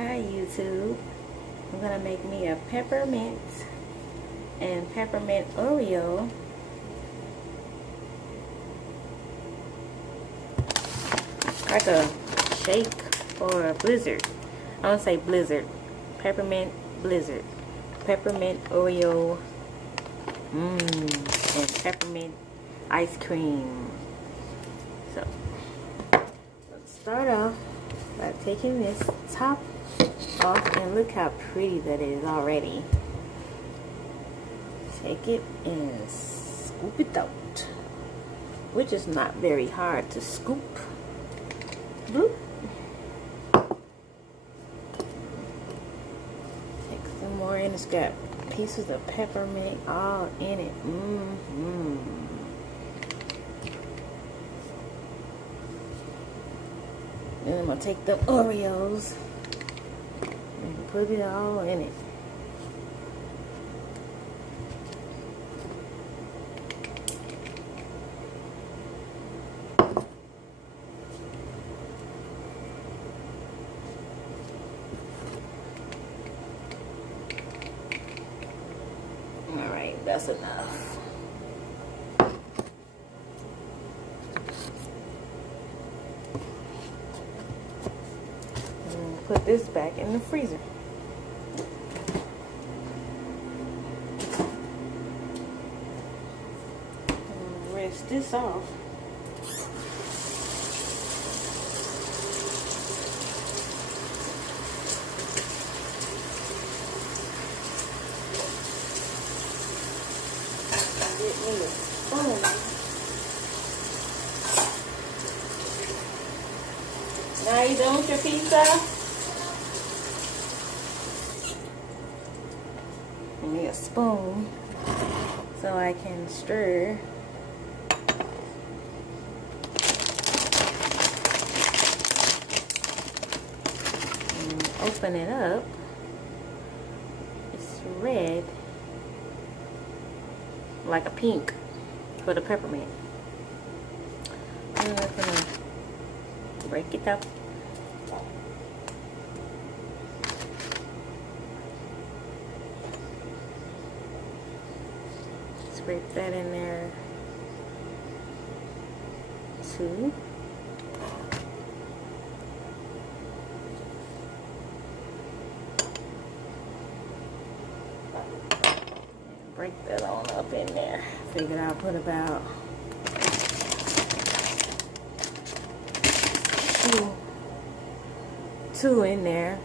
Hi YouTube. I'm gonna make me a peppermint and peppermint Oreo. Like a shake or a blizzard. I don't say blizzard. Peppermint blizzard. Peppermint Oreo. And peppermint ice cream. So let's start off by taking this top off, and look how pretty that is already. Take it and scoop it out, which is not very hard to scoop. Bloop. Take some more, and it's got pieces of peppermint all in it. Then I'm gonna take the Oreos and put it all in it. Alright, that's enough. Put this back in the freezer. Rinse this off. Get me a spoon. Now you done with your pizza? Give me a spoon so I can stir. And open it up. It's red, like a pink for the peppermint. And I'm gonna break it up. Scrape that in there too. And break that on up in there. Figured I'll put about two in there.